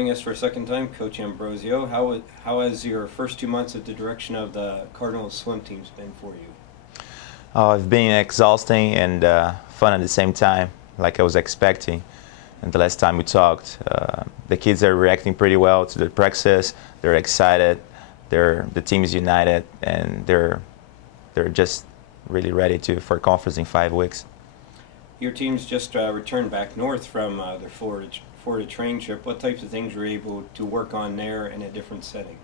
joining us for a second time, Coach Ambrosio. How has your first 2 months at the direction of the Cardinals swim teams been for you? It's been exhausting and fun at the same time, like I was expecting. And the last time we talked, the kids are reacting pretty well to the practice. They're excited. The team is united, and they're just really ready for conference in 5 weeks. Your team's just returned back north from their Florida training trip. What types of things were you able to work on there in a different setting?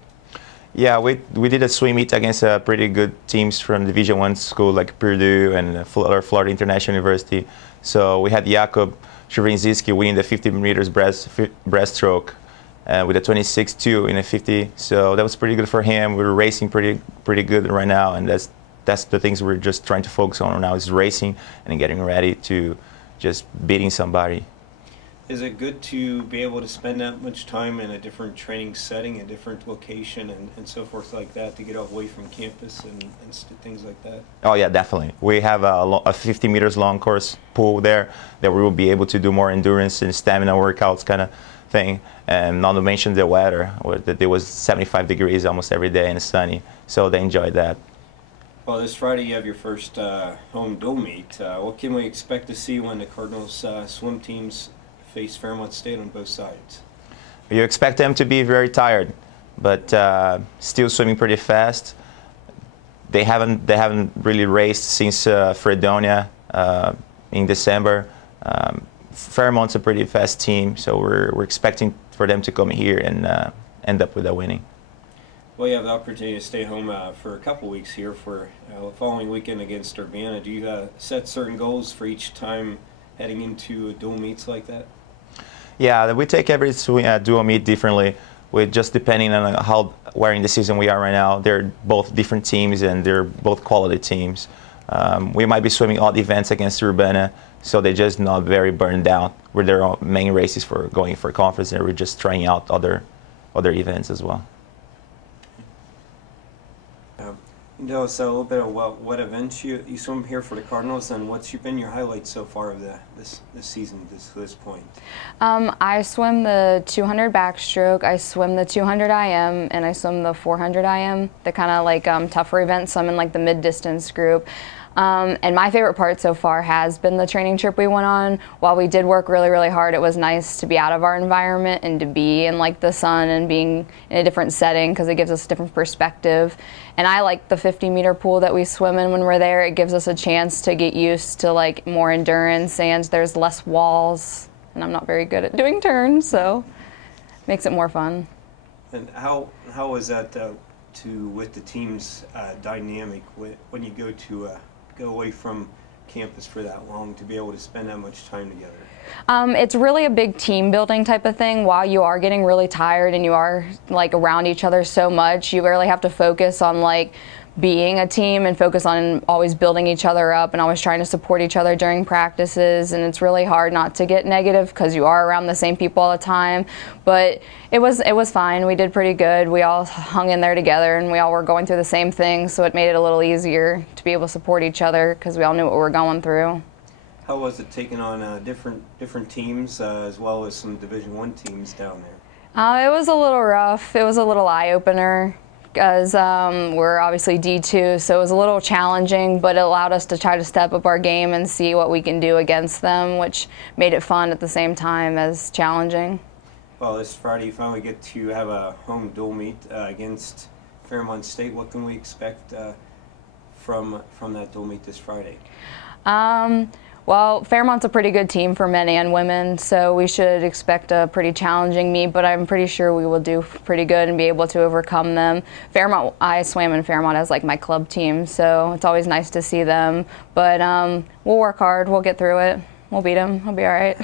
Yeah, we did a swim meet against pretty good teams from Division I school like Purdue and Florida International University. So we had Jakub Szewczynski winning the 50 meters breaststroke with a 26.2 in a 50. So that was pretty good for him. We were racing pretty good right now, and that's the things we're just trying to focus on right now, is racing and getting ready to just beating somebody. Is it good to be able to spend that much time in a different training setting, a different location, and so forth like that, to get away from campus and things like that? Oh yeah, definitely. We have a 50 meters long course pool there that we will be able to do more endurance and stamina workouts kind of thing. And not to mention the weather, it was 75 degrees almost every day and sunny, so they enjoyed that. Well, this Friday you have your first home dual meet. What can we expect to see when the Cardinals swim teams face Fairmont State on both sides? You expect them to be very tired, but still swimming pretty fast. They haven't really raced since Fredonia in December. Fairmont's a pretty fast team, so we're expecting for them to come here and end up with a winning. Well, you have the opportunity to stay home for a couple weeks here for the following weekend against Urbana. Do you set certain goals for each time heading into dual meets like that? Yeah, we take every dual meet differently. We just depending on where in the season we are right now. They're both different teams and they're both quality teams. We might be swimming odd events against Urbana, so they're just not very burned out with their main races for going for conference, and we're just trying out other events as well. You can tell us a little bit about what events you swim here for the Cardinals, and what's been your highlights so far of this season to this point? I swim the 200 backstroke, I swim the 200 IM, and I swim the 400 IM, the kind of like tougher events. So I'm in like the mid-distance group. And my favorite part so far has been the training trip we went on. While we did work really, really hard, it was nice to be out of our environment and to be in like the sun and being in a different setting, because it gives us a different perspective. And I like the 50-meter pool that we swim in when we're there. It gives us a chance to get used to like more endurance, and there's less walls, and I'm not very good at doing turns, so it makes it more fun. And how is that with the team's dynamic when you go away from campus for that long, to be able to spend that much time together? It's really a big team building type of thing. While you are getting really tired and you are like around each other so much, you really have to focus on like being a team and focus on always building each other up and always trying to support each other during practices. And it's really hard not to get negative because you are around the same people all the time. But it was fine. We did pretty good. We all hung in there together, and we all were going through the same thing, so it made it a little easier to be able to support each other because we all knew what we were going through. How was it taking on different teams as well as some Division I teams down there? It was a little rough. It was a little eye-opener, because we're obviously D2, so it was a little challenging, but it allowed us to try to step up our game and see what we can do against them, which made it fun at the same time as challenging. Well, this Friday you finally get to have a home dual meet against Fairmont State. What can we expect from that dual meet this Friday? Well, Fairmont's a pretty good team for men and women, so we should expect a pretty challenging meet, but I'm pretty sure we will do pretty good and be able to overcome them. Fairmont, I swam in Fairmont as like my club team, so it's always nice to see them, but we'll work hard, we'll get through it, we'll beat them, we'll be all right.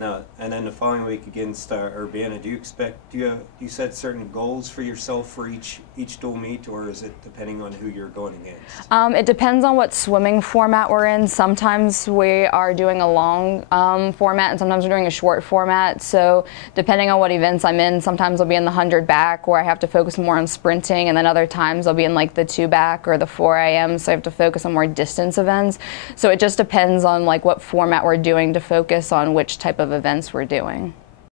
No, and then the following week against Urbana, do you set certain goals for yourself for each dual meet, or is it depending on who you're going against? It depends on what swimming format we're in. Sometimes we are doing a long format, and sometimes we're doing a short format. So depending on what events I'm in, sometimes I'll be in the 100 back where I have to focus more on sprinting, and then other times I'll be in like the 2 back or the 4 AM, so I have to focus on more distance events. So it just depends on like what format we're doing to focus on which type of events we're doing.